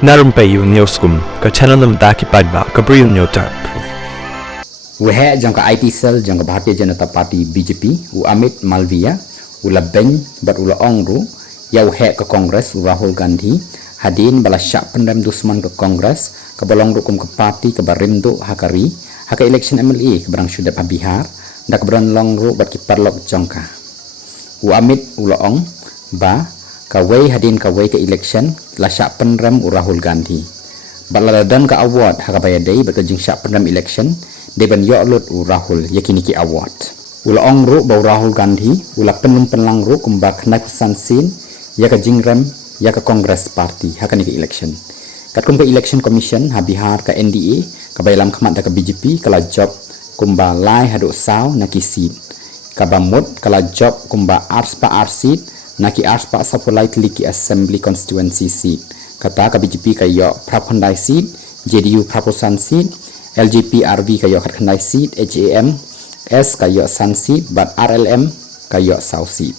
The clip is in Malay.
Na Rympei U Hynñiewtrep, channel nabynta ki paidbah, Bri U Hynñiewtrep. Wah jong ka IT cell jong ka Bharatiya Janata Party BJP u Amit Malviya u labeng bat u ongru ya u ka Kongres u Rahul Gandhi hadin bala syak pynrem dusman ke Kongres ke balong rukum ke parti ke barimdo hakari haka election MLA ke barang syudap Bihar da ke beran longru bat ki parlok jongka u Amit u ong ba ka wei hadin ka wei ke election la syak pynrem u Rahul Gandhi balaladan ka award haka bayadai bat ke jingshah pynrem election deban yo'lut u Rahul yakini ki award ula ongru bau Rahul Gandhi ula penum penlangru kumba khnai sansin ya ka jingrem ya ka Congress party hakani ki election kat kumba election commission ha Bihar ka NDA ka bailam khmat da ka BJP kala job kumba lai hadu saw na ki seat ka bamut kala job kumba arts pa seat na ki arts pa sa politely ki assembly constituency seat kata ka BJP ka yo praphandai seat JDU praposan seat LJP RV kayo khatkhandai seat HAM S kayo sun seat but RLM kayo south seat